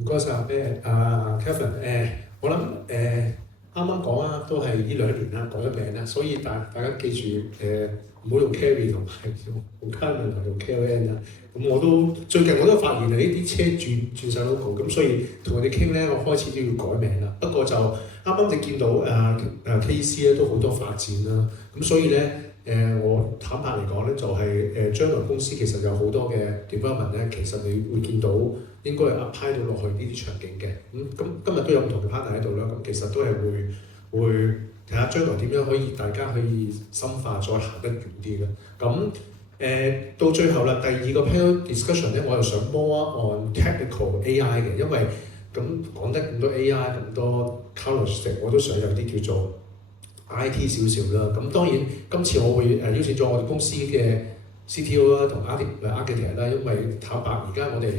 唔該晒咩Kevin 我諗啱啱講啊，都係呢2年啦，改咗名啦，所以大家記住唔好用 Carry 同埋用 Carmen 同用 KLN 啦。咁最近我都發現呢啲車轉晒 logo，咁所以同佢哋傾咧，我開始都要改名啦。不過就啱啱你見到KC 咧都好多發展啦，咁所以咧我坦白嚟講咧，就係將來公司其實有好多嘅 development 咧，其實你會見到應該係 apply 到落去呢啲場景嘅。咁今日都有唔同嘅 partner 喺度啦，咁其實都係會睇下將來點樣大家可以深化再行得遠啲嘅。咁到最後啦，第2個 panel discussion 咧，我又想 more on technical AI 嘅，因為咁講得咁多 AI 咁多 knowledge，我都想有啲叫做IT 少少啦，咁當然今次我會邀請咗我哋公司嘅 CTO 啦同 architect 啦，因為坦白而家我哋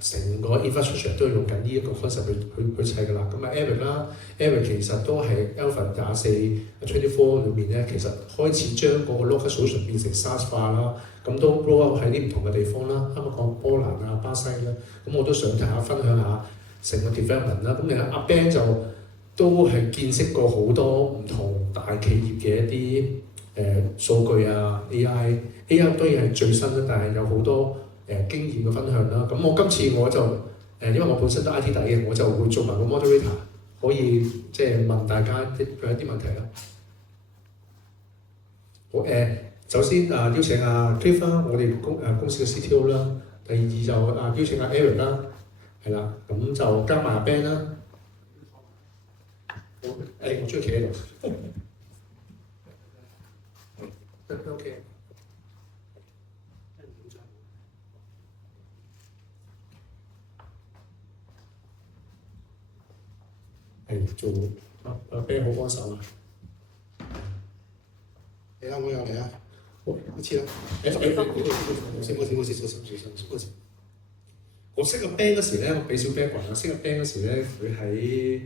成個 infrastructure 都係用緊呢一個 concept 去砌㗎啦。咁Eric 啦，Eric 其實都係 Alpha 24裏面咧，其實開始將嗰個 local solution 變成 SaaS 化啦，咁都 roll out 喺啲唔同嘅地方啦。啱啱講波蘭啊、巴西啦，咁我都想大家分享下成個 development 啦。咁另外阿 Ben 就都係見識過好多唔同大企業嘅一啲數據啊 AI 當然係最新啦，但係有好多經驗嘅分享啦。咁我今次我就因為我本身都 IT 底嘅，我就會做埋個 moderator， 可以即係問大家一啲問題啦。好首先邀請Cliff 啦，我哋公司嘅 CTO 啦。第2就邀請Eric 啦，係啦，咁就加埋Ben 啦。我中意企喺度。OK。做Ben 好幫手啊！嚟啦，我又嚟啦，好，開始啦。我識個 Ben 嗰時咧，我俾小 background 啦。識個 Ben 嗰時咧，佢喺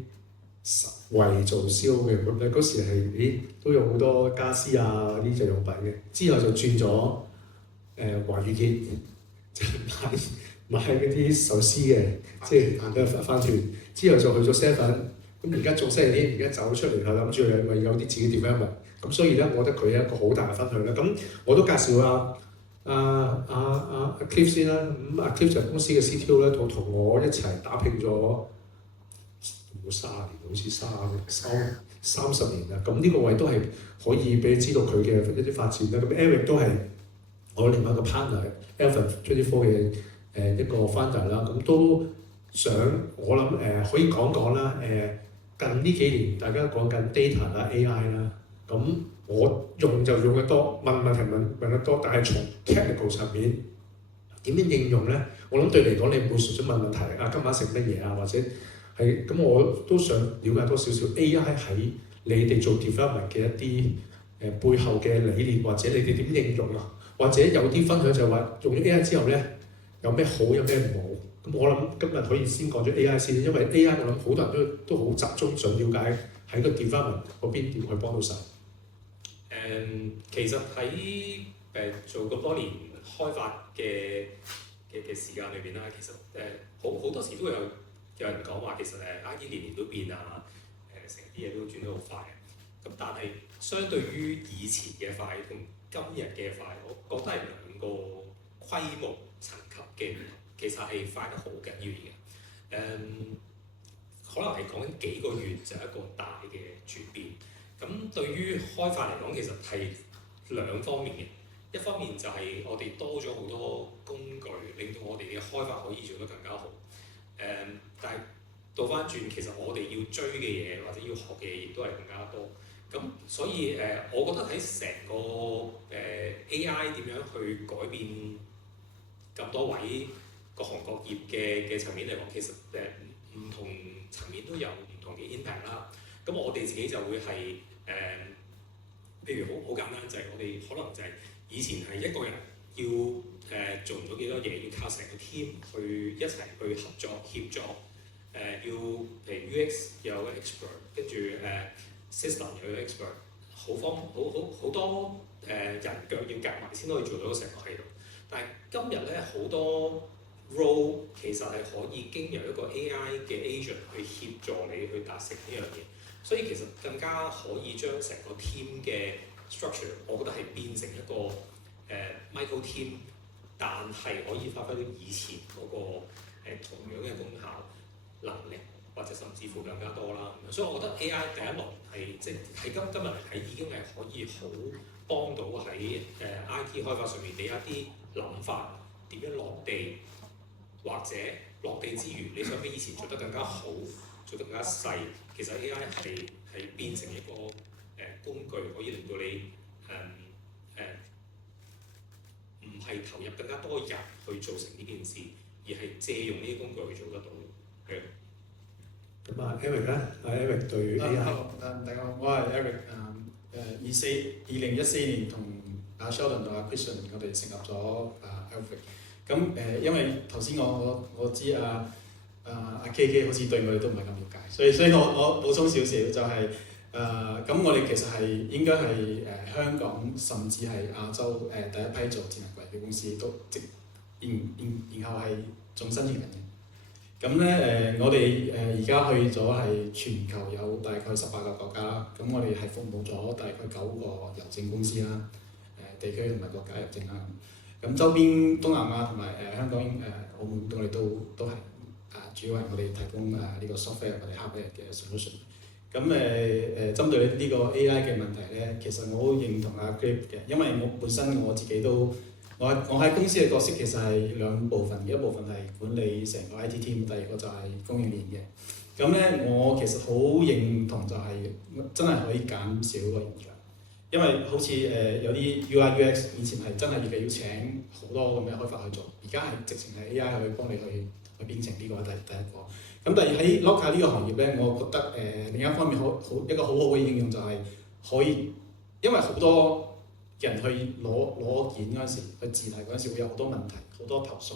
實惠做銷嘅，咁咧嗰時係都有好多家私啊啲日用品嘅。之後就轉咗華語結，就買嗰啲壽司嘅，即係飯團。之後就去咗 Seven，咁而家仲犀利啲，而家走出嚟係諗住咪有啲自己 development。咁所以咧，我覺得佢係一個好大嘅分享啦。咁我都介紹Cliff 先啦。咁Cliff 就係公司嘅 CTO 咧，同我一齊打拼咗冇30年，好似30年啦。咁呢個位都係可以俾你知道佢嘅一啲發展啦。咁 Eric 都係我另外一個 partner，Alpha 24嘅一個 founder 啦。咁都想我諗可以講啦。近呢幾年大家講緊 data 啦、AI 啦。咁我用就用得多，問問題問得多，但係從 technical 上面點樣應用咧？我諗對你嚟講，你唔會純粹問問題今晚食乜嘢啊，或者係咁，我都想了解多少少 AI 喺你哋做 development 嘅一啲背後嘅理念，或者你哋點應用啊？或者有啲分享就係話用咗 AI 之後咧，有咩好有咩唔好？咁我諗今日可以先講咗 AI 先，因為 AI 我諗好多人都好集中想了解喺個 development 嗰邊點去幫到手。其實喺做咁多年開發嘅時間裏邊啦，其實好多時都有人講話，其實IT 年年都變啊，成啲嘢都轉得好快。咁但係相對於以前嘅快同今日嘅快，我覺得係兩個規模層級嘅唔同，其實係快得好緊要嘅。可能係講緊幾個月就一個大嘅轉變。咁對於開發嚟講，其實係兩方面嘅。一方面就係我哋多咗好多工具，令到我哋嘅開發可以做得更加好。但係倒翻轉，其實我哋要追嘅嘢或者要學嘅嘢，亦都係更加多。咁所以我覺得喺成個AI 點樣去改變咁多位各行各業嘅層面嚟講，其實唔同層面都有唔同嘅 impact 啦。咁我哋自己就會係譬如好簡單，就係我哋可能就係以前係一個人要做唔到幾多嘢，要靠成個 team 去一齊去合作協作。要譬如 UX 又有個 expert， 跟住system 又有 expert， 好多人腳要夾埋先可以做到成個系統。但係今日咧好多 role 其實係可以經由一個 AI 嘅 agent 去協助你去達成呢樣嘢，所以其實更加可以將成個 team 嘅 structure，我覺得係變成一個micro team， 但係可以發揮到以前嗰個同樣嘅功效能力，或者甚至乎更加多啦。所以我覺得 AI 第一輪係即係喺今日嚟睇已經係可以好幫到喺IT 開發上面你一啲諗法點樣落地，或者落地之餘你想比以前做得更加好，做得更加細，其實 AI 係變成一個工具，可以令到你唔係投入更加多人去做成呢件事，而係借用呢啲工具去做得到嘅。咁啊 Eric 咧，Eric 對 AI，大家好，我係 Eric。2014年同阿 Sheldon 同阿 Christian 我哋成立咗Alfred。咁因為頭先我知阿 KK 好似對我哋都唔係咁了解，所以我補充少少就係咁我哋其實係應該係香港甚至係亞洲第一批做智能櫃嘅公司，都然後係仲申請緊嘅。咁咧我哋而家去咗係全球有大概18個國家啦。咁我哋係服務咗大概9個郵政公司啦，地區同埋國家郵政啦。咁周邊東南亞同埋香港澳門我哋都係主要係我哋提供呢個 software 或者 hardware 嘅 solution。咁針對呢個 AI 嘅問題咧，其實我好認同阿 Greg 嘅，因為我本身我自己都我喺公司嘅角色其實係兩部分嘅，一部分係管理成個 IT team， 第二個就係供應鏈嘅。咁咧我其實好認同就係真係可以減少個人才，因為好似有啲 UI/UX 以前係真係要請好多咁嘅開發去做，而家係直情係 AI 去幫你去編程，呢個係第一個。咁但係喺 Locker 呢個行業咧，我覺得另一方面一個好好嘅應用就係可以，因為好多人去攞件嗰陣時，去自提嗰陣時會有好多問題、好多投訴。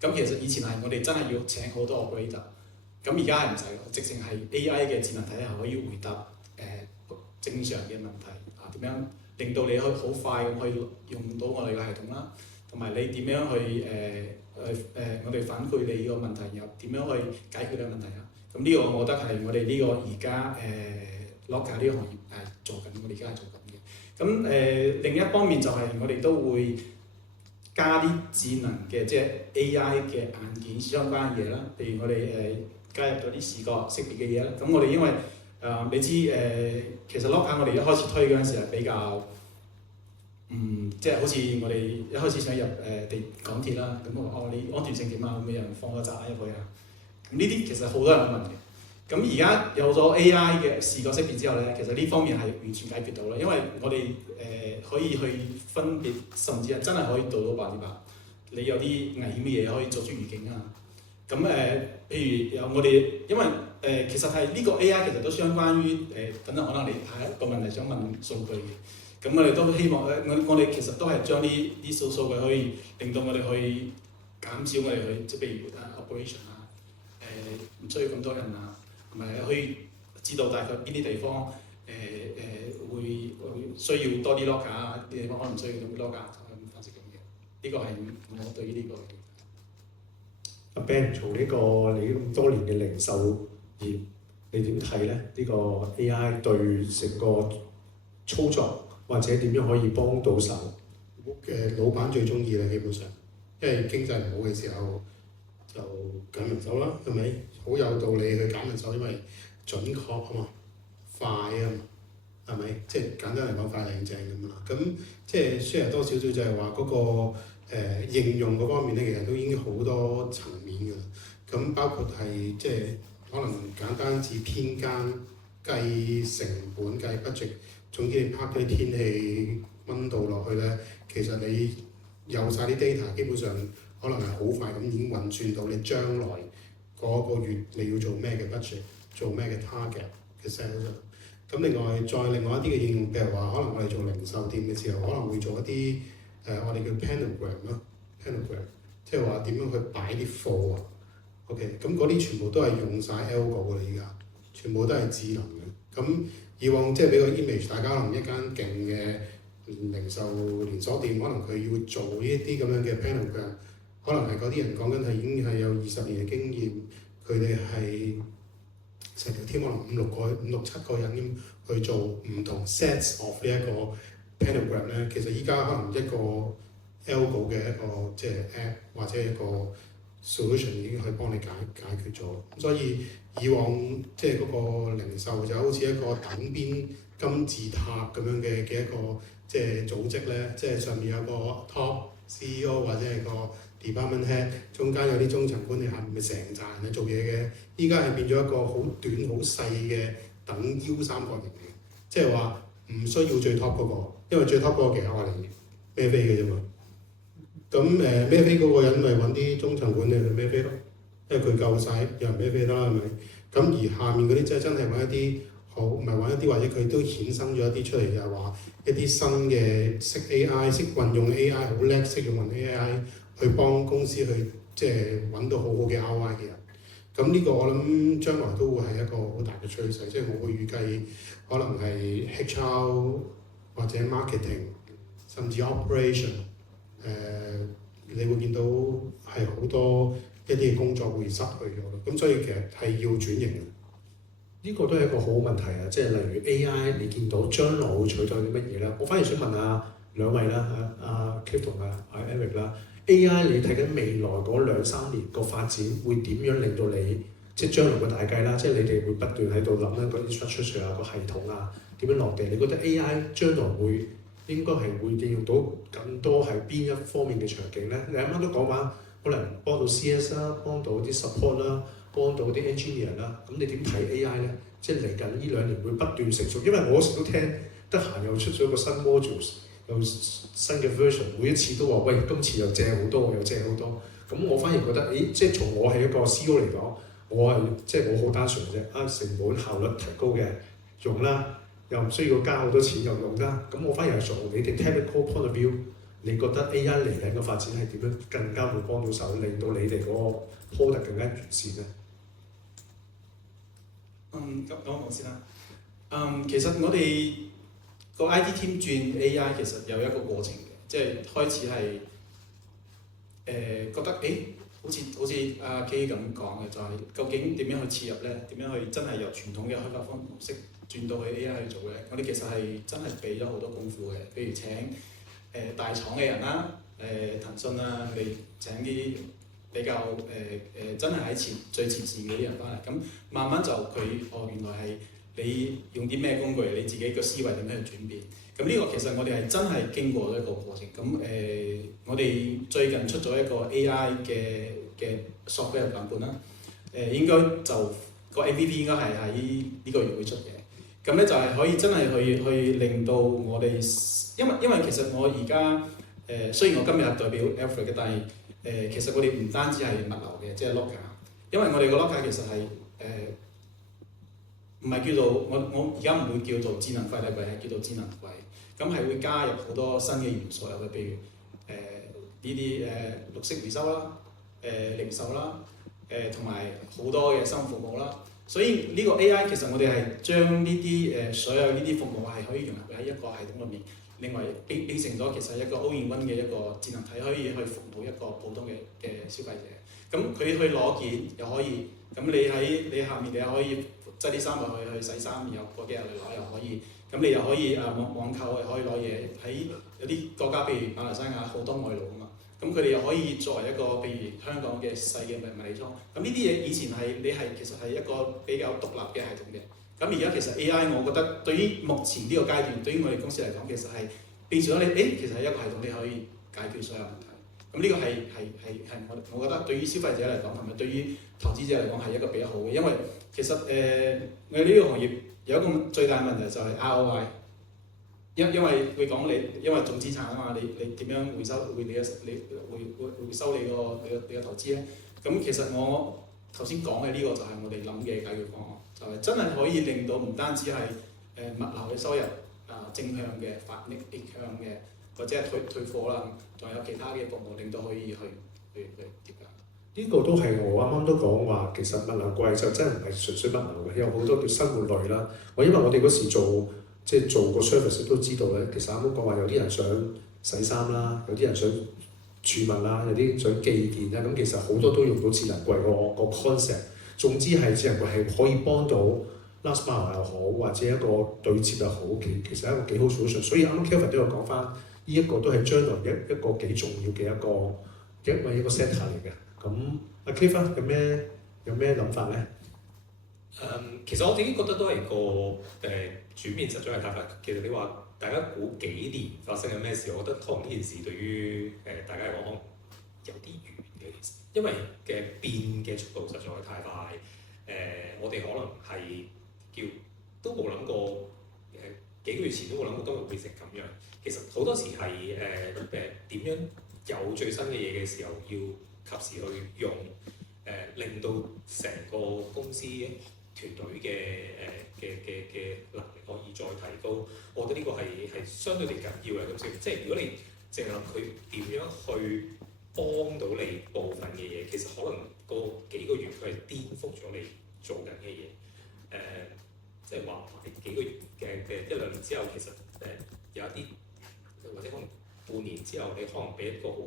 咁其實以前係我哋真係要請好多 operator， 咁而家係唔使，直情係 AI 嘅智能體系可以回答正常嘅問題點樣令到你可以好快咁去用到我哋嘅系統啦，同埋你點樣去我哋反饋你個問題，又點樣去解決呢個問題啊？咁呢個我覺得係我哋呢個而家Locker 呢個行業做緊，我哋而家係做緊嘅。咁另一方面就係我哋都會加啲智能嘅，即係 AI 嘅硬件相關嘅嘢啦。譬如我哋加入咗啲視覺識別嘅嘢啦。咁我哋因為你知其實 Locker 我哋一開始推嗰陣時係比較即係好似我哋一開始想入港鐵啦，咁我話你安全性點啊？咁有人放個閘入去啊？咁呢啲其實好多人都問嘅。咁而家有咗 AI 嘅視覺識別之後咧，其實呢方面係完全解決到啦，因為我哋可以去分別，甚至係真係可以做到100%。你有啲危險嘅嘢可以做出預警啊。咁譬如有我哋，因為其實係呢個 AI 其實都相關於等陣可能你下一個問題想問數據嘅。咁我哋都希望我哋其實都係將啲數據可以令到我哋去減少我哋去即係譬如operation 啊，唔需要咁多人啊。同埋可以知道大概邊啲地方會需要多啲 locker 啊，啲地方可能唔需要咁多 locker，咁方式咁嘅。呢個係我對於呢個。阿 Ben 從呢個你咁多年嘅零售業，你點睇咧？呢個 AI 對成個操作或者點樣可以幫到手？老闆最中意啦，基本上，因為經濟唔好嘅時候就減人手啦，係咪？好有道理去減人手，因為準確啊嘛，快啊嘛，係咪？即係簡單嚟講，快靚正咁啦。咁即係 share 多少少就係話嗰個應用嗰方面咧，其實都已經好多層面㗎啦。咁包括係即係可能簡單至偏間計成本、計 budget， 總之你拍啲天氣溫度落去咧，其實你有晒啲 data， 基本上可能係好快咁已經運算到你將來嗰個月你要做咩嘅 budget， 做咩嘅 target 嘅 sales。咁另外一啲嘅應用，譬如話可能我哋做零售店嘅時候，可能會做一啲我哋叫 planogram 啦 ，planogram， 即係話點樣去擺啲貨啊。OK， 咁嗰啲全部都係用晒 algo 㗎啦，而家全部都係智能嘅。咁以往即係俾個 image， 大家可能一間勁嘅零售連鎖店，可能佢要做呢一啲咁樣嘅 planogram，可能係嗰啲人講緊係已經係有20年嘅經驗，佢哋係成條 team 可能5、6、7個人咁去做唔同 sets of 呢一個 panogram 咧。其實依家可能一個 algo 嘅一個即係 app 或者一個 solution 已經可以幫你解決咗。所以以往即係嗰個零售就好似一個等邊金字塔咁樣嘅一個即係組織咧，即係上面有個 top CEO 或者係個 department head， 中間有啲中層管理，下面咪成扎人去做嘢嘅。依家係變咗一個好短好細嘅等腰三角形嚟嘅，即係話唔需要最 top 嗰個，因為最 top 嗰個其實我哋孭飛嘅啫嘛。咁孭飛嗰個人咪揾啲中層管理去孭飛咯，因為佢夠晒，有人孭飛得啦，係咪？咁而下面嗰啲真係揾一啲好，唔係揾一啲或者佢都衍生咗一啲出嚟，就係話一啲新嘅識 AI、識運用 AI 好叻，識用 AI 去幫公司去即係揾到好好嘅 ROI 嘅人。咁呢個我諗將來都會係一個好大嘅趨勢，即係我會預計可能係 HR 或者 marketing 甚至 operation。你會見到係好多一啲嘅工作會失去咗咯，咁所以其實係要轉型嘅。呢個都係一個好問題啊！即係例如 AI，你見到將來會取代啲乜嘢咧？我反而想問下兩位啦，阿 Keith 同阿 Eric 啦，AI 你睇緊未來嗰2-3年個發展會點樣令到你即係將來嘅大計啦？即係你哋會不斷喺度諗緊嗰啲 structure 啊、個系統啊點樣落地？你覺得 AI 將來會應該係會應用到更多係邊一方面嘅場景咧？你啱啱都講話可能幫到 CS 啦，幫到啲 support 啦，幫到啲 engineer 啦。咁你點睇 AI 咧？即係嚟緊呢2年會不斷成熟，因為我成日都聽得閒又出咗個新 modules， 又新嘅 version， 每一次都話喂，今次又正好多，又正好多。咁我反而覺得，即係從我係一個 CEO 嚟講，我係即係我好單純嘅啫，成本效率提高嘅用啦。又唔需要加好多錢又用啦，咁我反而係從你哋 technical point of view， 你覺得 AI 嚟緊嘅發展係點樣更加會幫到手，令到你哋嗰個 product 更加完善咧？咁我先啦。其實我哋個 IT team 轉 AI 其實有一個過程嘅，即係開始係覺得好似阿 K 咁講嘅，就係究竟點樣去切入咧？點樣去真係由傳統嘅開發方模式轉到去 AI 去做咧？我哋其實係真係俾咗好多功夫嘅，譬如請大廠嘅人啦，騰訊啊，佢哋請啲比較真係喺最前線嗰啲人翻嚟，咁慢慢就原來係你用啲咩工具，你自己個思維點樣去轉變。咁呢個其實我哋係真係經過一個過程。咁我哋最近出咗一個 AI 嘅 software 版本啦。應該就個 MVP 應該係喺呢個月會出嘅。咁咧就係可以真係去令到我哋，因為其實我而家雖然我今日係代表 Alfred 嘅，但係其實我哋唔單止係物流嘅，即係 locker。因為我哋個 locker 其實係唔係叫做我而家唔會叫做智能快遞櫃，係叫做智能櫃。咁係會加入好多新嘅元素入去，譬如呢啲綠色回收啦、零售啦、同埋好多嘅生活服務啦。所以呢個 AI 其實我哋係將呢啲所有呢啲服務係可以融入喺一個系統裏面，另外變成咗其實一個 all-in-one 嘅一個智能體，可以去服務一個普通嘅消費者。咁佢去攞件又可以，咁你下面你又可以擠啲衫落去洗衫，然後過幾日嚟攞又可以。咁你又可以網購又可以攞嘢，喺有啲國家譬如馬來西亞好多外勞啊嘛，咁佢哋又可以作為一個譬如香港嘅細嘅迷你倉，咁呢啲嘢以前其實係一個比較獨立嘅系統嘅，咁而家其實 AI 我覺得對於目前呢個階段，對於我哋公司嚟講，其實係變咗其實係一個系統，你可以解決所有問題。咁呢個係我覺得對於消費者嚟講同埋對於投資者嚟講係一個比較好嘅，因為其實我哋呢個行業有一個最大問題就係 ROI， 因為會講因為總資產啊嘛，你點樣回收你個投資咧？咁其實我頭先講嘅呢個就係我哋諗嘅解決方案，就係真係可以令到唔單止係物流嘅收入正向嘅、逆向嘅，或者係退貨啦，仲有其他嘅服務令到可以去跌價。呢個都係我啱啱都講話，其實物流櫃就真係唔係純粹物流嘅，有好多叫生活類啦。因為我哋嗰時做個 service 都知道咧，其實啱啱講話有啲人想洗衫啦，有啲人想儲物啦，有啲想寄件啦，咁其實好多都用到智能櫃個 concept。總之係智能櫃係可以幫到 last mile 又好，或者一個對接又好，其實係一個幾好 solution。所以啱啱 Kelvin 都有講翻，呢一個都係將來一個幾重要嘅一個 centre 嚟嘅。咁阿 Cliff 有咩諗法咧？其實我自己覺得都係個轉變實在係太快。其實你話大家估幾年發生緊咩事，我覺得可能呢件事對於大家嚟講可能有啲遠嘅，其實因為嘅變嘅速度實在係太快。我哋可能係都冇諗過幾個月前都冇諗過今日會成咁樣。其實好多時係點樣有最新嘅嘢嘅時候，要及時去用，令到成個公司團隊嘅能力可以再提高。我覺得呢個係相對地緊要嘅。咁即係如果你淨係諗佢點樣去幫到你部分嘅嘢，其實可能個幾個月佢係顛覆咗你做緊嘅嘢。即係話幾個月嘅一兩年之後，其實有一啲或者可能半年之後，你可能俾一個好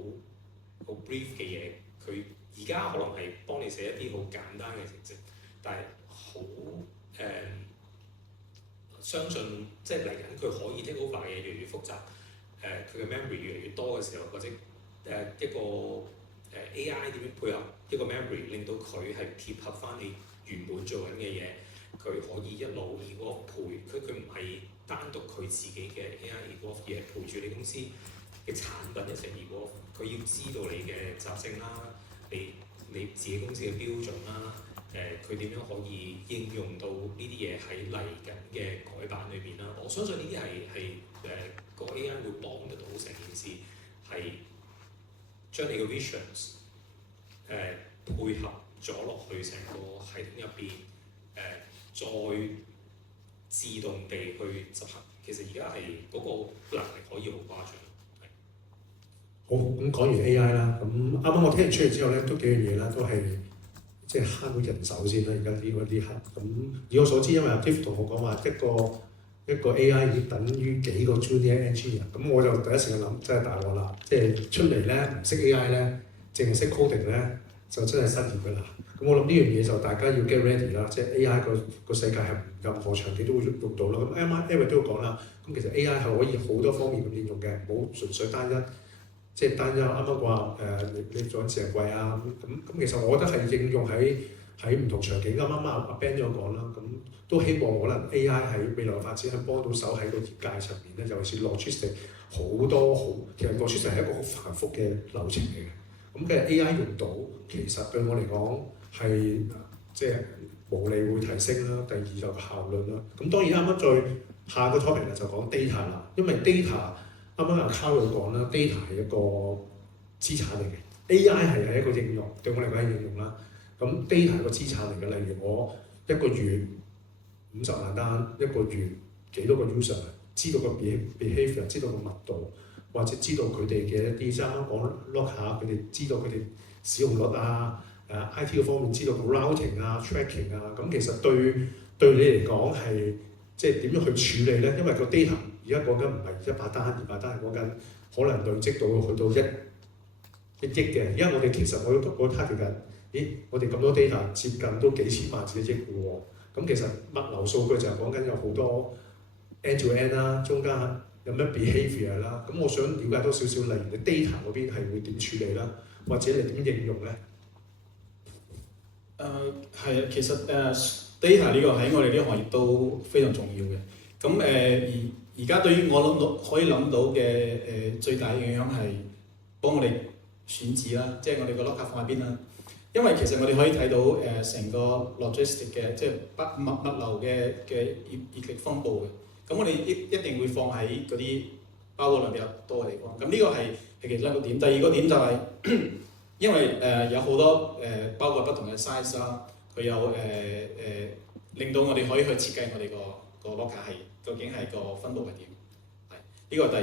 brief 嘅嘢，佢而家可能係幫你寫一啲好簡單嘅程式，但係好相信即係嚟緊佢可以 take over 嘅嘢越嚟越複雜，佢嘅 memory 越嚟越多嘅時候，或者一個AI 點樣配合一個 memory， 令到佢係貼合翻你原本做緊嘅嘢。佢可以一路 evolve 佢唔係單獨佢自己嘅 AI evolve， 而係陪住你公司嘅產品一齊 evolve。佢要知道你嘅習性啦，你自己公司嘅標準啦，佢點樣可以應用到呢啲嘢喺嚟緊嘅改版裏邊啦。我相信呢啲係個 AI 會幫得到成件事，係將你嘅 visions 配合咗落去成個系統入邊。再自動地去執行，其實而家係嗰個能力可以好誇張。好，咁講完 AI 啦，咁啱啱我聽完出嚟之後咧，都幾樣嘢啦，都係即係慳到人手先啦。而家呢刻，咁以我所知，因為阿 Tiff 同我講話一個 AI 已經等於幾個 junior engineer，咁我就第一時間諗真係大鑊啦，即係出嚟咧唔識 AI 咧，淨係識 coding 咧，就真係失業㗎啦。咁我諗呢樣嘢就大家要 get ready 啦，即係 AI 個世界係任何場景都會用到啦。咁 Eric 都講啦，咁其實 AI 係可以好多方面咁應用嘅，唔好純粹單一，即係單一啱啱話你做緊智能櫃啊咁其實我覺得係應用喺唔同場景。啱啱阿 Ben 都有講啦，咁都希望可能 AI 喺未來發展係幫到手喺個業界層面咧，尤其是 logistic 其實 logistic 係一個好繁複嘅流程嚟嘅。咁嘅 AI 用到，其實對我嚟講係即係毛利會提升啦。第二就效率啦。咁當然啱啱再下個 topic 就講 data 啦，因為 data 啱啱阿 Carl 講啦 ，data 係一個資產嚟嘅 ，AI 係一個應用，對我嚟講係應用啦。咁 data 係個資產嚟嘅，例如我一個月50萬單，一個月幾多個 user， 知道個 behavior， 知道個密度。或者知道佢哋嘅一啲啱啱講 log 下，佢哋知道佢哋使用率啊，IT 嘅方面知道個 routing 啊、tracking 啊，咁其實對你嚟講係即係點樣去處理咧？因為個 data 而家講緊唔係100單、200單，係講緊可能累積到去到1億嘅。而家我哋其實我 target 緊，咦？我哋咁多 data 接近都幾千萬至1億嘅喎。咁其實物流數據就係講緊有好多 end to end 啦，中間。有咩 behavior 啦？咁我想了解多少少，例如你 data 嗰邊係會點處理啦，或者你點應用咧？係啊，其實data 呢個喺我哋呢個行業都非常重要嘅。咁而家對於我諗到可以諗到嘅最大影響係幫我哋選址啦，即係我哋個 locker 放喺邊啦。因為其實我哋可以睇到成個 logistic 嘅即係物流嘅熱力分佈嘅。咁我哋一定會放喺嗰啲包裹量比較多嘅地方。咁呢個係其中一個點。第二個點就係、因為有好多包括不同嘅 size 啦，佢有令到我哋可以去設計我哋個 locker 係究竟係個分佈係點。係呢個第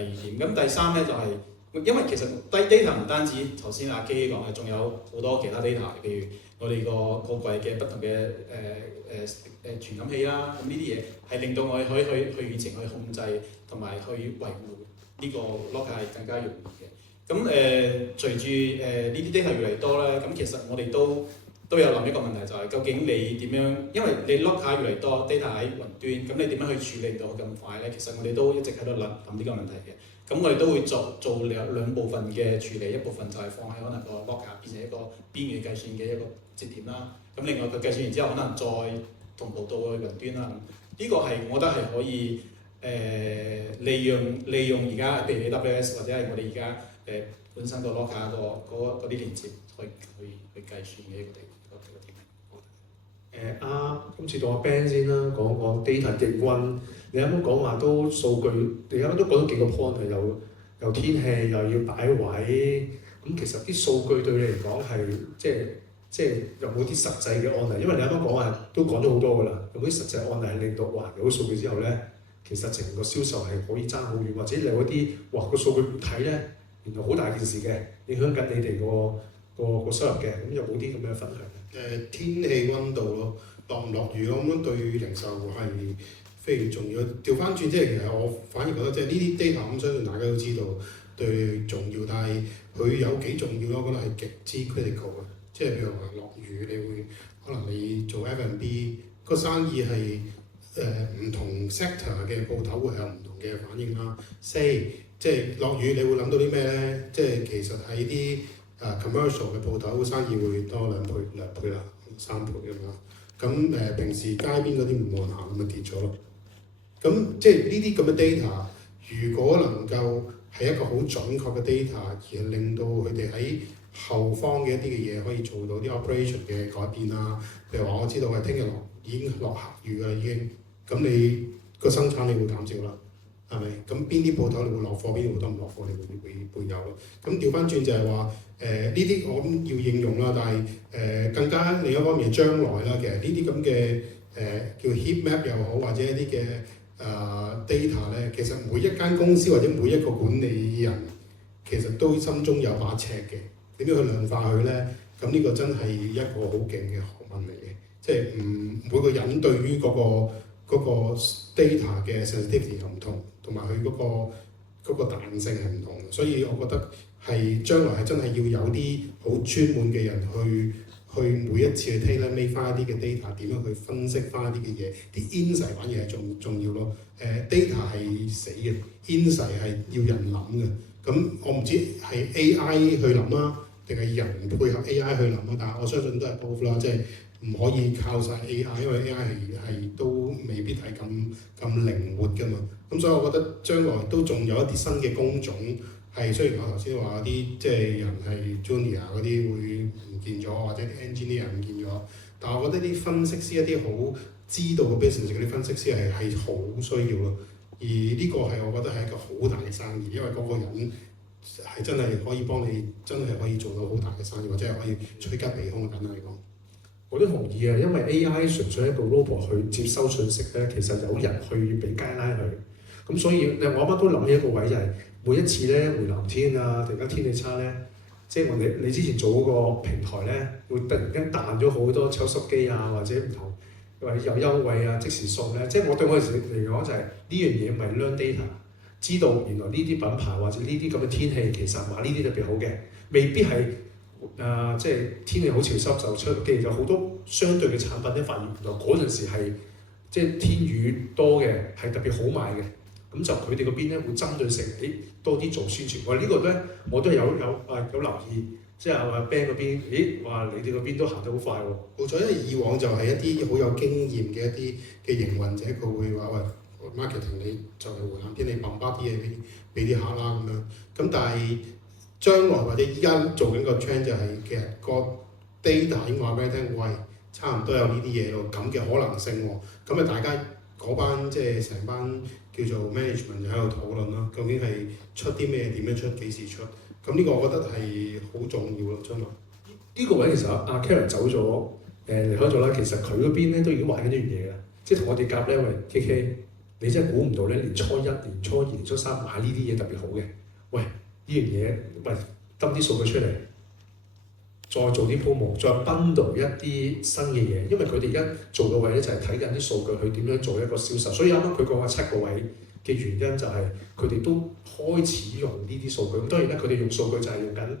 二點。咁第三咧就係、因為其實 data 唔單止頭先阿基講嘅，仲有好多其他 data， 譬如我哋個櫃嘅不同嘅傳感器啦，咁呢啲嘢係令到我哋可以去遠程去控制同埋去維護呢個 locker 係更加容易嘅。咁隨住呢啲 data 越嚟越多咧，咁其實我哋都有諗一個問題，就係究竟你點樣？因為你 log 卡越嚟越多 data 喺雲端，咁你點樣去處理到咁快咧？其實我哋都一直喺度諗呢個問題嘅。咁我哋都會做兩部分嘅處理，一部分就係放喺可能個 log 卡變成一個邊緣計算嘅一個節點啦。咁另外佢計算完之後，可能再同步到去雲端啦。呢個係我覺得係可以利用而家譬如 AWS 或者係我哋而家本身個 log 卡嗰啲連接去計算嘅一個點。今次到阿 Ben 先啦，講 data 營運。你啱啱講話都數據，你啱啱都講咗幾個 point 啊，又天氣又要擺位。咁其實啲數據對你嚟講係即係有冇啲實際嘅案例？因為你啱啱講話都講咗好多㗎啦，有冇啲實際案例係令到哇有數據之後咧，其實成個銷售係可以爭好遠，或者有啲哇個數據唔睇咧，原來好大件事嘅，影響緊你哋個收入嘅。咁有冇啲咁嘅分享？天氣温度咯，落唔落雨咯，咁樣對零售係非常重要。調翻轉，即係其實我反而覺得即係呢啲 data 咁，相信大家都知道對重要，但係佢有幾重要咯？我覺得係極之 critical 嘅。即係譬如話落雨，你會可能你做 F&B 個生意係唔同 sector 嘅鋪頭會有唔同嘅反應啦。即係落雨，你會諗到啲咩咧？即係其實喺啲commercial 嘅鋪頭生意會多2倍啦、3倍咁樣。咁平時街邊嗰啲唔冇人行，咁咪跌咗咯。咁即係呢啲咁嘅 data，如果能夠係一個好準確嘅 data，而令到佢哋喺後方嘅一啲嘅嘢可以做到啲 operation 嘅改變啦。譬如話我知道係聽日已經落黑雨㗎啦，已經。咁你個生產你會減少啦。係咪？咁邊啲鋪頭你會落貨，邊啲鋪頭唔落貨，你會有咯。咁調翻轉就係話呢啲我諗要應用啦，但係更加另一方面係將來啦。其實呢啲咁嘅叫 heat map 又好，或者一啲嘅data 咧，其實每一間公司或者每一個管理人其實都心中有把尺嘅。點樣去量化佢咧？咁呢個真係一個好勁嘅學問嚟嘅，即係每個人對於嗰個 data 嘅 sensitivity 又唔同，同埋佢嗰個彈性係唔同，所以我覺得係將來係真係要有啲好專門嘅人去每一次去 tailor-make 翻一啲嘅 data， 點樣去分析翻一啲嘅嘢，啲 insight 反而係重要咯。data 係死嘅 ，insight 係要人諗嘅。咁我唔知係 AI 去諗啦，定係人配合 AI 去諗啦，但係我相信都係 both 啦，即係唔可以靠晒 AI， 因為 AI 係都未必係咁靈活㗎嘛。咁所以我覺得將來都仲有一啲新嘅工種係，雖然我頭先話啲即係人係 junior 嗰啲會唔見咗，或者啲 engineer 唔見咗，但係我覺得啲分析師一啲好知道嘅 business 嗰啲分析師係好需要咯。而呢個係我覺得係一個好大嘅生意，因為嗰個人係真係可以幫你，真係可以做到好大嘅生意，或者係可以趨吉避凶。簡單嚟講，我都同意啊，因為 AI 純粹一個 robot 去接收信息咧，其實有人去俾街拉佢。咁所以我啱啱都諗起一個位就係每一次咧回南天啊，突然間天氣差咧，即係你之前做嗰個平台咧，會突然間彈咗好多抽濕機啊，或者唔同。或者有優惠啊，即時送咧，即係我對我嚟講就係呢樣嘢咪 learn data， 知道原來呢啲品牌或者呢啲咁嘅天氣其實話呢啲特別好嘅，未必係即係天氣好潮濕就出，既然有好多相對嘅產品咧，發現原來嗰陣時係即係天雨多嘅係特別好賣嘅，咁就佢哋嗰邊咧會針對性多啲做宣傳。我呢個咧我都有留意。即係話 Ben 嗰邊，咦？哇！你哋嗰邊都行得好快喎。冇錯，因為以往就係一啲好有經驗嘅一啲嘅營運者，佢會話喂 marketing 你就係回南天，你抌包啲嘢俾啲客啦咁樣。咁但係將來或者依家做緊個 trend 就係、其實個 data 已經話俾你聽，喂，差唔多有呢啲嘢咯，咁嘅可能性喎。咁啊，大家嗰班即係成班叫做 management 就喺度討論啦，究竟係出啲咩？點樣出？幾時出？咁呢個我覺得係好重要咯，將來呢個位其實阿 Karen 走咗，離開咗啦。其實佢嗰邊咧都已經玩緊呢樣嘢啦，即係同我哋夾咧，喂 KK，你真係估唔到咧，年初一、年初二、年初三買呢啲嘢特別好嘅。喂，呢樣嘢，喂，揼啲數據出嚟，再做啲 promo，再 bundle 一啲新嘅嘢，因為佢哋而家做嘅位咧就係睇緊啲數據，去點樣做一個銷售。所以啱啱佢講話7個位嘅原因就係佢哋都開始用呢啲數據。咁當然啦，佢哋用數據就係用緊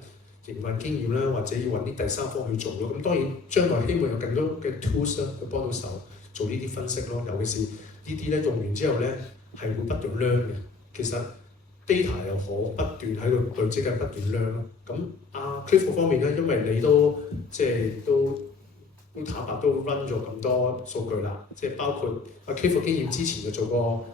營運經驗啦，或者要揾啲第三方去做咯。咁當然將來希望有更多嘅 tools 啦，去幫到手做呢啲分析咯。尤其是呢啲咧用完之後咧係會不斷 learn 嘅。其實 data 又可不斷喺度累積緊不斷 learn 咯。咁Clifford 方面咧，因為你都即係都坦白都 run 咗咁多數據啦，即係包括Clifford 經驗之前就做過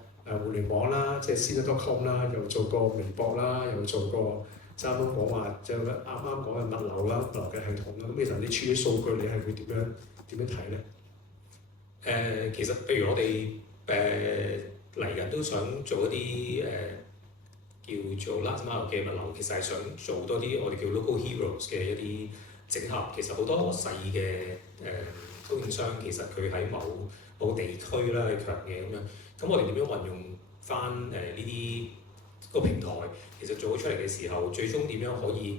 互聯網啦，即係 Sina.com 啦，又做過微博啦，又做過啱啱講話即係啱啱講嘅物流啦、物流嘅系統啦。咁其實你處理數據，你係會點樣睇咧？其實譬如我哋嚟緊都想做一啲叫做 last mile 嘅物流，其實係想做多啲我哋叫 local heroes 嘅一啲整合。其實好多細嘅供應商，其實佢喺某地區啦係強嘅咁樣。咁我哋點樣運用翻呢啲個平台？其實做咗出嚟嘅時候，最終點樣可以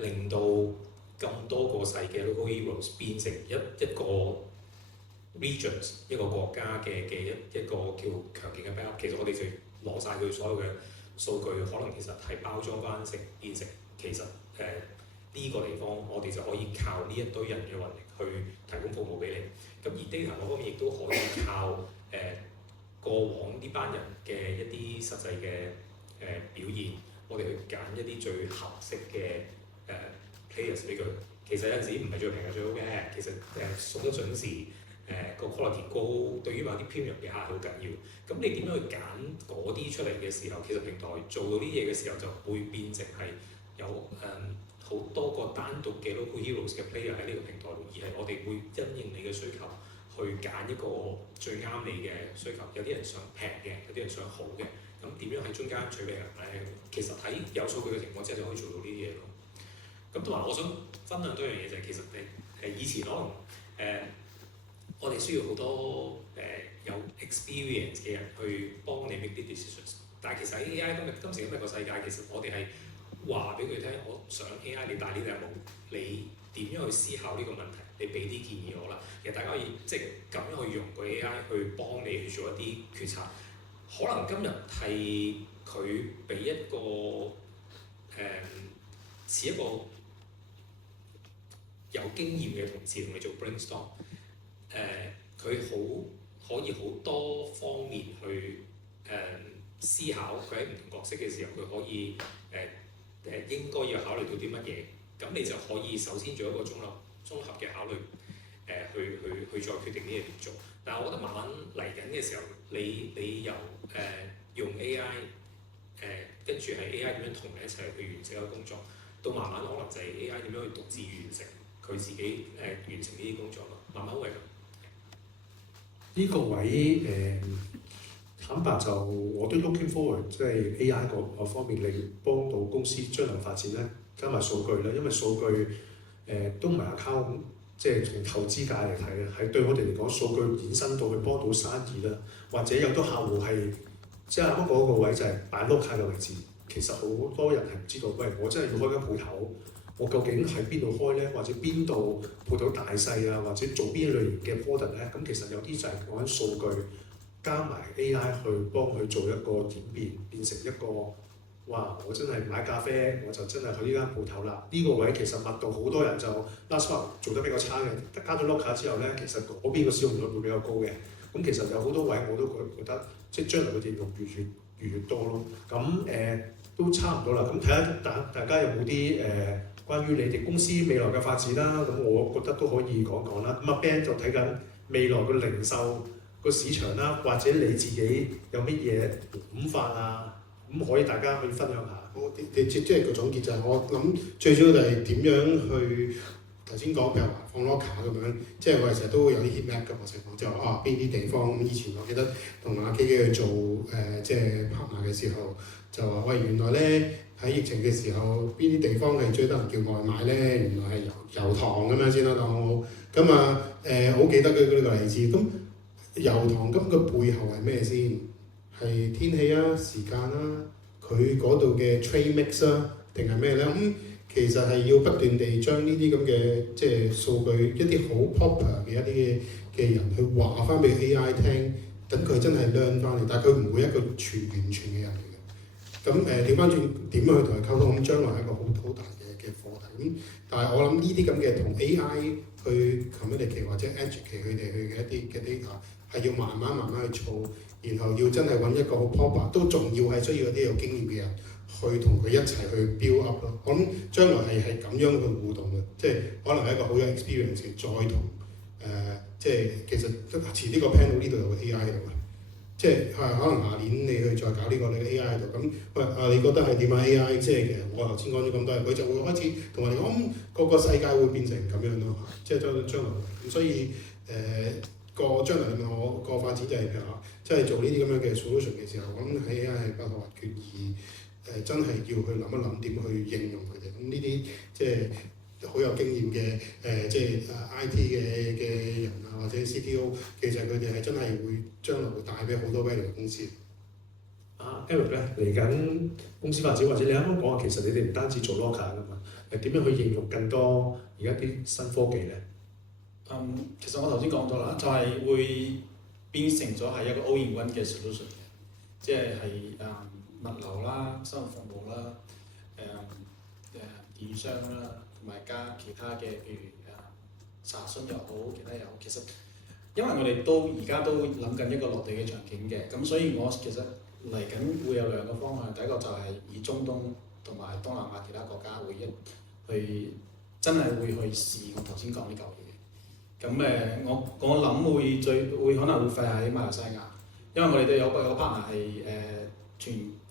令到咁多個細嘅 local heroes 變成一個 regions 一個國家嘅一個叫強勁嘅 backup。其實我哋就攞晒佢所有嘅數據，可能其實係包裝翻成變成其實呢個地方，我哋就可以靠呢一堆人嘅運力去提供服務俾你。咁而 data 嗰方面亦都可以靠過往呢班人嘅一啲實際嘅表現，我哋去揀一啲最合適嘅players 俾佢。其實有陣時唔係最平係最好嘅，其實送得準時，個 quality 高，對於某啲 premium 嘅客好緊要。咁你點樣去揀嗰啲出嚟嘅時候，其實平台做到啲嘢嘅時候，就會變成係有好多個單獨嘅 local heroes 嘅 player 喺呢個平台度，而係我哋會因應你嘅需求去揀一個最啱你嘅需求。有啲人想平嘅，有啲人想好嘅，咁點樣喺中間取平衡咧？其實喺有數據嘅情況之下就可以做到呢啲嘢咯。咁同埋我想分享多樣嘢就係其實以前可能我哋需要好多有 experience 嘅人去幫你 make 啲 decisions， 但係其實喺 AI 今時今日個世界，其實我哋係話俾佢聽，我想 AI 你帶呢個任務，你點樣去思考呢個問題？你俾啲建議我啦。其實大家可以即係咁樣去用個 AI 去幫你去做一啲決策。可能今日係佢俾一個似一個有經驗嘅同事同你做 brainstorm， 佢可以好多方面去思考，佢喺唔同角色嘅時候，佢可以應該要考慮到啲乜嘢，咁你就可以首先做一個綜合嘅考慮，去再決定呢嘢點做。但係我覺得慢慢嚟緊嘅時候，你由用 AI 跟住係 AI 點樣同你一齊去完成一個工作，到慢慢可能就係 AI 點樣去獨自完成佢自己完成呢啲工作咯，慢慢會咁。呢個位坦白就我都 looking forward， 即係 AI 個方面嚟幫到公司將來發展咧，加埋數據咧，因為數據都唔係話靠即係從投資界嚟睇嘅，係對我哋嚟講，數據衍生到去幫到生意啦，或者有多客戶係即係啱啱講個位就係擺碌卡嘅位置，其實好多人係唔知道，喂，我真係要開間鋪頭，我究竟喺邊度開咧，或者邊度鋪頭大細啊，或者做邊一類型嘅 product 咧，咁其實有啲就係講緊數據。加埋 AI 去幫佢做一個演變成一個，哇！我真係買咖啡，我就真係去呢間鋪頭啦。呢個位其實密度好多人就 last mile 做得比較差嘅，加咗 locker 之後咧，其實嗰邊個使用率會比較高嘅。咁其實有好多位我都覺得，即係將來嘅應用越多咯。咁都差唔多啦。咁睇下大家有冇啲關於你哋公司未來嘅發展啦。咁我覺得都可以講講啦。咁阿 Ben 就睇緊未來嘅零售個市場啦，或者你自己有乜嘢諗法啊？咁可以大家去分享下。你即係個總結就係我諗最主要就係點樣去頭先講，譬如話放 locker 咁樣，即係我哋成日都會有啲 heat map 嘅情況，就邊啲地方咁。以前我記得同阿 KK 去做即係 partner 嘅時候，就話喂，原來咧喺疫情嘅時候，邊啲地方係最多人叫外賣咧？原來係油塘咁樣先啦，當好。咁啊好記得佢呢個例子咁。油塘咁個背後係咩先？係天氣啊、時間啊、佢嗰度嘅 trade mix 啊，定係咩咧？咁其實係要不斷地將呢啲咁嘅即係數據，一啲好 proper 嘅一啲嘅人去話翻俾 AI 聽，等佢真係 learn 翻嚟，但係佢唔會一個完全嘅人嚟嘅。咁調翻轉點樣去同佢溝通？咁將來係一個好大嘅課題。咁但係我諗呢啲咁嘅同 AI 去 communicate 或者 educate 佢哋去嘅一啲嘅 data 係要慢慢去儲，然後要真係揾一個好 proper， 都仲要係需要一啲有經驗嘅人去同佢一齊去 build up 咯。我諗將來係咁樣去互動嘅，即係可能係一個好有 experience 嘅，再同即係其實遲啲個 panel 呢度有個 AI 喺度嘅。即係可能下年你去再搞呢個你嘅 AI 喺度，咁喂你覺得係點啊 AI？即係其實我頭先講咗咁多，佢就會開始同我哋講，個世界會變成咁樣咯，即係將來咁，所以個將來你問我個發展就係譬如話，即係做呢啲咁樣嘅 solution 嘅時候，咁喺 AI 係不可或缺，而真係要去諗一諗點去應用佢哋。咁呢啲即係好有經驗嘅即係IT 嘅人啊，或者 CTO， 其實佢哋係真係會將來會帶俾好多 value 嘅公司。Eric 咧嚟緊公司發展，或者你啱啱講話，其實你哋唔單止做 locker 噶嘛，點樣去應用更多而家啲新科技咧？其實我頭先講咗啦，就係會變成咗係一個 all-in-one 嘅 solution 嘅，即係物流啦、生活服務啦、電商啦，同埋加其他嘅，譬如查詢又好，其他又好。其實因為我哋而家都諗緊一個落地嘅場景嘅，咁所以我其實嚟緊會有兩個方向，第一個就係以中東同埋東南亞其他國家去真係會去試我頭先講呢嚿嘢。咁我諗會可能會廢喺馬來西亞，因為我哋都有個 partner 係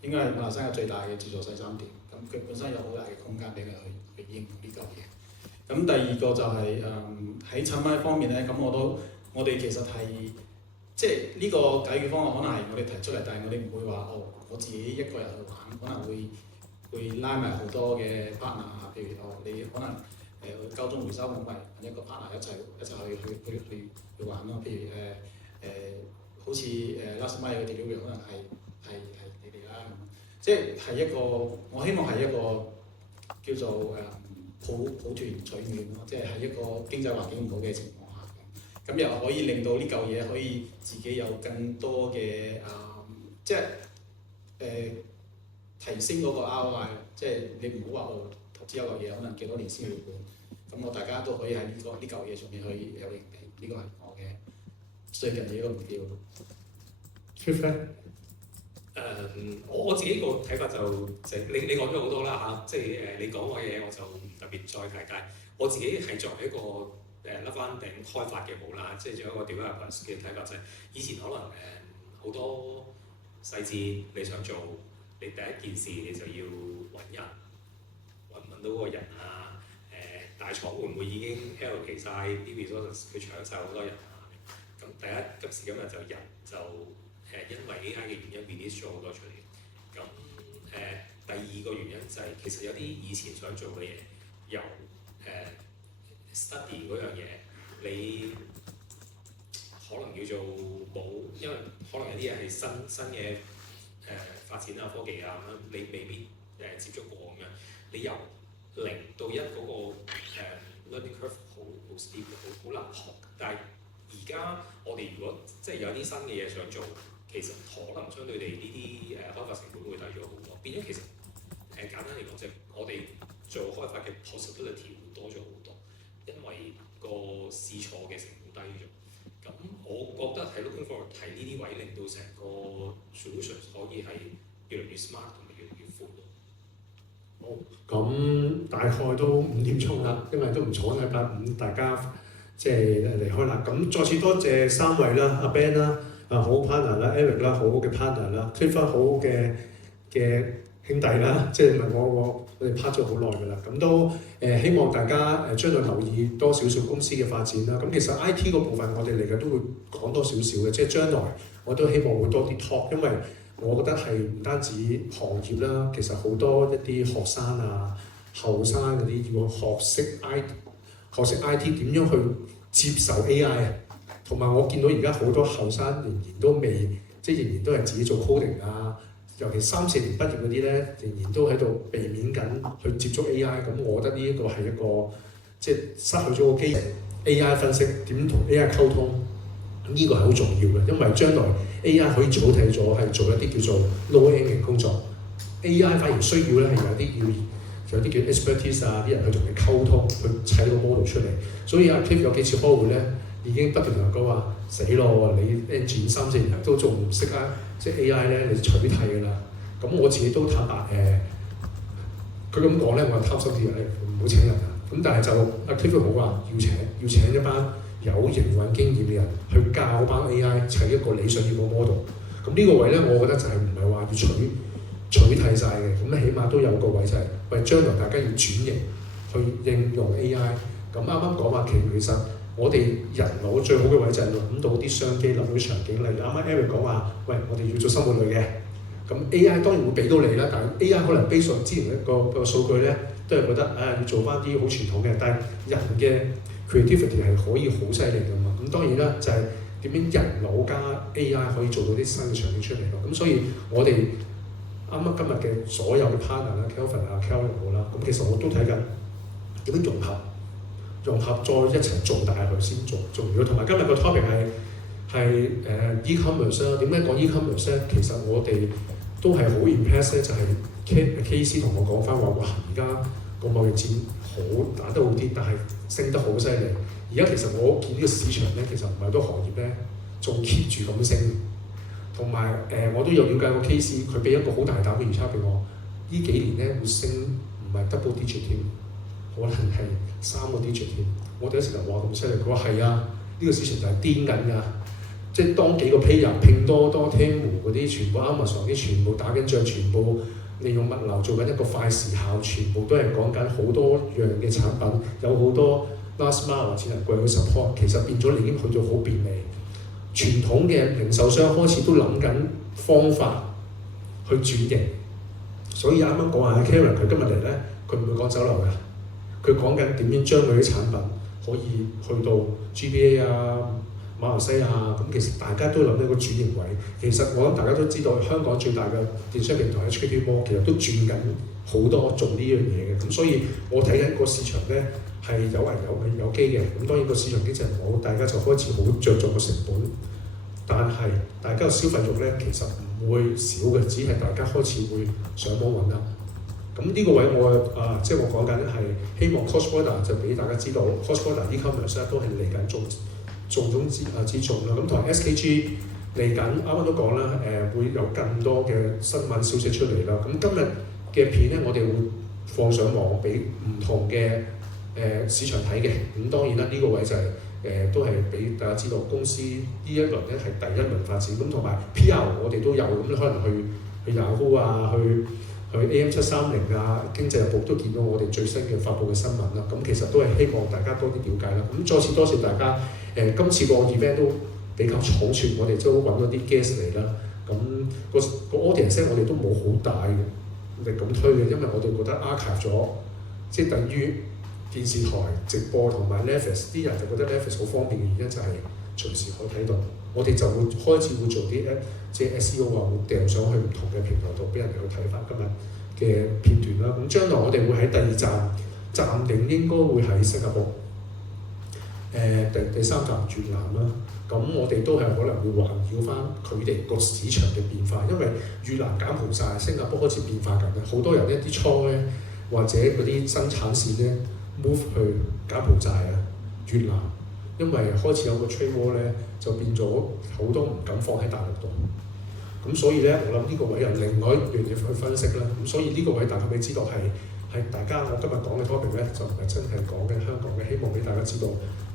應該係馬來西亞最大嘅自助洗衫店，咁佢本身有好大嘅空間俾佢去應用呢嚿嘢。咁第二個就係喺產品方面咧，咁我哋其實係即係呢個解決方案可能係我哋提出嚟，但係我哋唔會話我自己一個人去玩，可能會拉埋好多嘅 partner， 譬如你可能交通回收咁咪揾一個 partner 一齊去玩咯。譬如好似last mile 嘅 delivery 可能係你哋啦，即係一個我希望係一個叫做抱團取暖咯，即係喺一個經濟環境唔好嘅情況下，咁又可以令到呢嚿嘢可以自己有更多嘅即係提升嗰個 ROI， 即係你唔好話投資一嚿嘢可能幾多年先回本，咁我大家都可以喺呢嚿嘢上面去有盈利，呢個係我嘅最近嘅一個目標。我自己個睇法你講咗好多啦嚇，即係你講嘅嘢我就唔特別再提，但係我自己係作為一個甩翻頂開發嘅冇啦，即係做一個 developer 嘅睇法就係以前可能好多細節你想做，你第一件事你就要揾人，揾到個人啊，大廠會唔會已經 allocate 曬啲 resources 佢搶曬好多人啊？咁今時今日就人就因為 AI 嘅原因 release 咗好多出嚟。咁第二個原因就係其實有啲以前想做嘅嘢，由study 嗰樣嘢，你可能叫做冇，因為可能有啲嘢係新嘅發展啊、科技啊咁樣，你未必接觸過咁樣。你由0到1嗰個learning curve 好 steep， 好難學。但係而家我哋如果即係有啲新嘅嘢想做，其實可能相對地呢啲開發成本會低咗好多，變咗其實簡單嚟講，就係我哋做開發嘅 possibility 會多咗好多，因為個試錯嘅成本低咗。咁我覺得喺 looking forward 睇呢啲位，令到成個 solutions 可以係越嚟越 smart 同埋越嚟越闊咯。好，咁大概都5點鐘啦，因為都唔錯，禮拜五大家即係離開啦。咁再次多謝3位啦，阿 Ben 啦。好 partner 啦 ，Eric 啦，好嘅 partner 啦 ，Clifford 好嘅兄弟啦，即係我哋拍咗好耐㗎啦，咁都希望大家將來留意多少少公司嘅發展啦。咁其實 IT 嗰部分我哋嚟緊都會講多少少嘅，即係將來我都希望會多啲 talk， 因為我覺得係唔單止行業啦，其實好多一啲學生啊、後生嗰啲要學識 IT 點樣去接受 AI 啊。同埋我見到而家好多後生仍然都未，即係仍然都係自己做 coding 啊，尤其3、4年畢業嗰啲咧，仍然都喺度避免緊去接觸 AI。咁我覺得呢一個係一個即係失去咗個機會。AI 分析點同 AI 溝通，呢個係好重要嘅，因為將來 AI 可以取替咗係做一啲叫做 low end 嘅工作 ，AI 反而需要咧係有啲叫 expertise 啊，啲人去同你溝通，去砌個 model 出嚟。所以阿 Cliff 有幾次開會咧，已經不斷同人講話死咯，你 engine 3-4年都仲唔識啊，即係 AI 咧你取替㗎啦。咁我自己都坦白佢咁講咧，我係貪心啲嘅，唔好請人啊。咁但係就阿 Cliff 好話要請一班有營運經驗嘅人去教班 AI 砌一個你想要個 model。咁呢個位咧，我覺得就係唔係話要取替晒嘅，咁起碼都有個位就係、為將來大家要轉型去應用 AI。咁啱啱講話其實我哋人腦最好嘅位就係諗到啲商機、諗到啲場景。例如啱啱 Eric 講話，喂，我哋要做生活類嘅，咁 AI 當然會俾到你啦。但係 AI 可能 base on之前一個數據咧，都係覺得要做翻啲好傳統嘅，但係人嘅 creativity 係可以好犀利㗎嘛。咁當然啦，就係點樣人腦加 AI 可以做到啲新嘅場景出嚟咯。咁所以我哋啱啱今日嘅所有嘅 partner 啦 ，Kelvin 啊、Kel 好啦，咁其實我都睇緊點樣融合再一齊做大佢先做重要。同埋今日個 topic 係e-commerce 啦。點解講 e-commerce 咧？其實我哋都係好 impress 咧，就係 KC 同我講翻話，哇！而家個貿易戰好打得好啲，但係升得好犀利。而家其實我見呢個市場咧，其實唔係好多行業咧仲 keep 住咁升。同埋我都有了解過 case， 佢俾一個好大膽嘅預測俾我，呢幾年咧會升唔係 double digit 添，可能係3個 digit 添。我第一時間話咁犀利，佢話係啊，呢個市場就係癲緊㗎，即係當幾個 player 拼多多、Temu 嗰啲，全部 Amazon 啲全部打緊仗，全部利用物流做緊一個快時效，全部都係講緊好多樣嘅產品，有好多 last mile 智能櫃去 support， 其實變咗你已經去到好便利。傳統嘅零售商開始都諗緊方法去轉型，所以啱啱講下 Karen 佢今日嚟咧，佢唔會講酒樓嘅，佢講緊點樣將佢啲產品可以去到 GBA 啊、馬來西亞咁。其實大家都諗緊個轉型位。其實我諗大家都知道，香港最大嘅電商平台 HKT Mall 其實都轉緊好多做呢樣嘢嘅。咁所以我睇緊個市場咧係有危有機嘅。咁當然個市場經濟唔好，大家就開始好着重個成本。但係大家嘅消費欲咧其實唔會少嘅，只係大家開始會上網揾啦。咁呢個位我即係我講緊係希望 cross border 就俾大家知道 cross border e-commerce 咧都係嚟緊重中之重啦。咁同埋 SKG 嚟緊啱啱都講啦，會有更多嘅新聞消息出嚟啦。咁今日嘅片咧，我哋會放上網俾唔同嘅市場睇嘅。咁當然啦，呢個位就係都係俾大家知道公司呢一輪咧係第一輪發展。咁同埋 PR 我哋都有，咁可能去 Yahoo 啊，去 AM730 啊，經濟日報都見到我哋最新嘅發布嘅新聞啦。咁其實都係希望大家多啲了解啦。咁再次多謝大家。今次個 event 都比較倉促，我哋都揾咗啲 guest 嚟啦。咁個 audience 我哋都冇好大嘅力咁推嘅，因為我哋覺得 archive 咗，即係等於電視台直播同埋 Netflix， 啲人就覺得 Netflix 好方便嘅原因就係隨時可以睇到。我哋就會開始會做啲即係 SEO 啊，會掉上去唔同嘅平台度俾人哋去睇翻今日嘅片段啦。咁將來我哋會喺第2站暫定應該會喺新加坡。第3站越南啦，咁我哋都係可能會環繞翻佢哋個市場嘅變化，因為越南柬埔寨、新加坡開始變化緊啦，好多人呢啲倉咧或者嗰啲生產線咧 move 去柬埔寨啊、越南，因為開始有個 trade war 咧，就變咗好多唔敢放喺大陸度，咁所以咧我諗呢個位又另外一樣嘢去分析啦。咁所以呢個位大家俾知道係大家我今日講嘅 topic 咧，就唔係真係講緊香港嘅，希望俾大家知道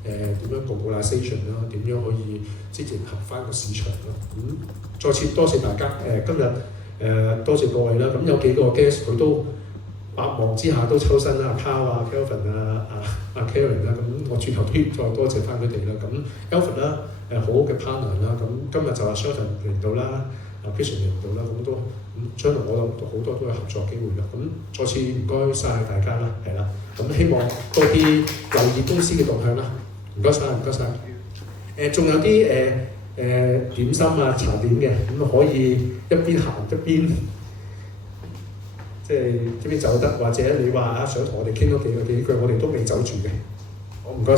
點樣 globalization 啦，點樣可以即係迎合翻個市場啦。再次多謝大家今日多謝各位啦。咁有幾個 guest 佢都百忙之下都抽身啦，Carl 啊、Kelvin 啊、Karen 啦，咁我轉頭都要再多謝翻佢哋啦。咁 Alfred 啦，好好嘅 partner 啦。咁今日就阿 Sheldon 嚟到啦，Christian 嚟到啦，咁都將來我諗好多都有合作機會啦。咁再次唔該晒大家啦，係啦。咁希望多啲留意公司嘅動向啦。唔該晒，唔該晒。仲有啲點心啊、茶點嘅，咁可以一邊行一邊即係一邊走得，或者你話想同我哋傾多幾句，我哋都未走住嘅。好，唔該。